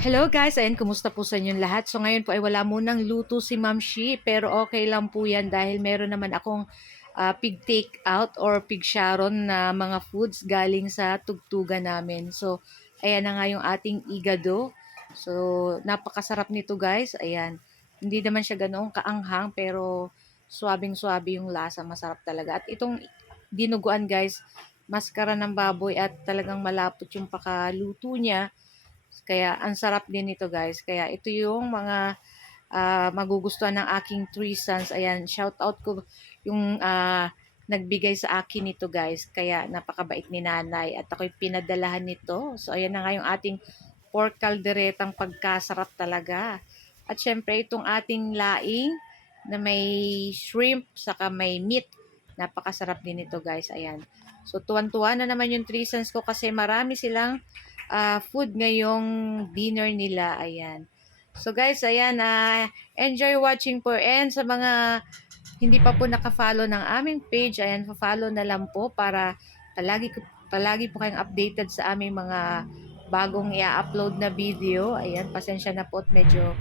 Hello guys, ayan, kumusta po sa inyong lahat? So ngayon po ay wala munang luto si Ma'am Shi, pero okay lang po yan dahil meron naman akong pig take out or pig sharon na mga foods galing sa tugtugan namin. So ayan na nga yung ating igado. So napakasarap nito guys, ayan. Hindi naman siya ganoong kaanghang pero swabing-swabe yung lasa, masarap talaga. At itong dinuguan guys, maskara ng baboy at talagang malapot yung pakaluto niya. Kaya ang sarap din nito guys. Kaya ito yung mga magugustuhan ng aking three sons. Ayan, shout out ko yung nagbigay sa akin nito guys. Kaya napakabait ni nanay at ako'y pinadalahan nito. So ayan na nga yung ating pork calderetang pagkasarap talaga. At syempre itong ating laing na may shrimp saka may meat. Napakasarap din nito guys. Ayan. So tuwan-tuwa na naman yung three sons ko kasi marami silang food ngayong dinner nila. Ayan. So guys, ayan, enjoy watching po, and sa mga hindi pa po naka-follow ng aming page, ayan, follow na lang po para palagi po kayong updated sa aming mga bagong i-upload na video. Ayan, pasensya na po at medyo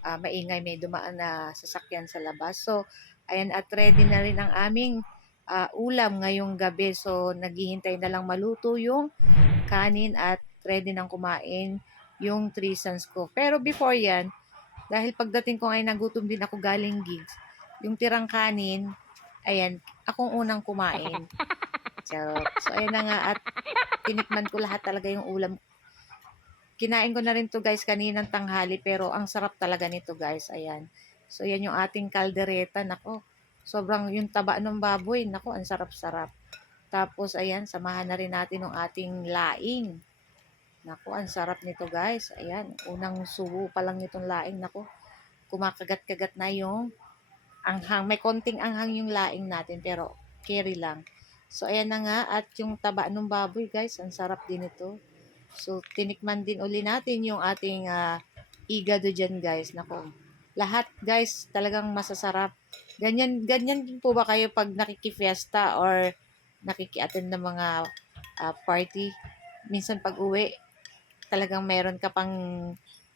maingay, may dumaan na sasakyan sa labas. So, ayan, at ready na rin ang aming ulam ngayong gabi. So, naghihintay na lang maluto yung kanin at ready nang kumain yung three sons ko. Pero before yan, dahil pagdating ko ngayon nagutom din ako galing gigs, yung tirang kanin, ayan, akong unang kumain. So ayan na nga, at tinikman ko lahat talaga yung ulam. Kinain ko na rin to guys kaninang tanghali, pero ang sarap talaga nito guys. Ayan. So yan yung ating kaldereta. Nako, sobrang yung taba ng baboy. Nako, ang sarap-sarap. Tapos ayan, samahan na rin natin yung ating laing. Nako, ang sarap nito guys. Ayan, unang subo pa lang nitong laing. Nako, kumakagat-kagat na yung anghang. May konting anghang yung laing natin pero carry lang. So ayan na nga, at yung taba ng baboy guys, ang sarap din ito. So, tinikman din uli natin yung ating igado dyan, guys. Nako, lahat, guys, talagang masasarap. Ganyan din po ba kayo pag nakikifiesta or nakiki-attend ng mga party? Minsan pag uwi, talagang meron ka pang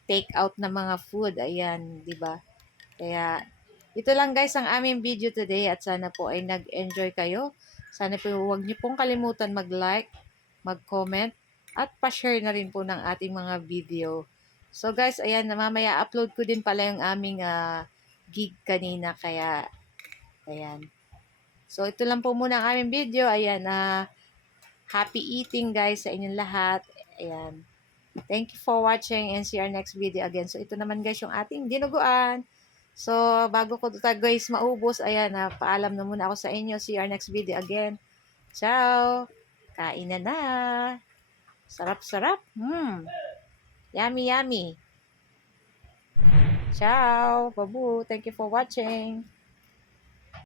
take out na mga food. Ayan, di ba? Kaya, ito lang guys ang aming video today, at sana po ay nag-enjoy kayo. Sana po huwag niyo pong kalimutan mag-like, mag-comment, at pa-share na rin po ng ating mga video. So guys, ayan, mamaya upload ko din pala yung aming gig kanina, kaya ayan. So ito lang po muna ang aming video. Ayan, happy eating guys sa inyong lahat. Ayan. Thank you for watching and see our next video again. So ito naman guys yung ating dinuguan. So bago ko ito guys maubos, ayan, paalam na muna ako sa inyo. See our next video again. Ciao! Kain na na! Sarap-sarap. Yummy, yummy. Ciao. Babu. Thank you for watching.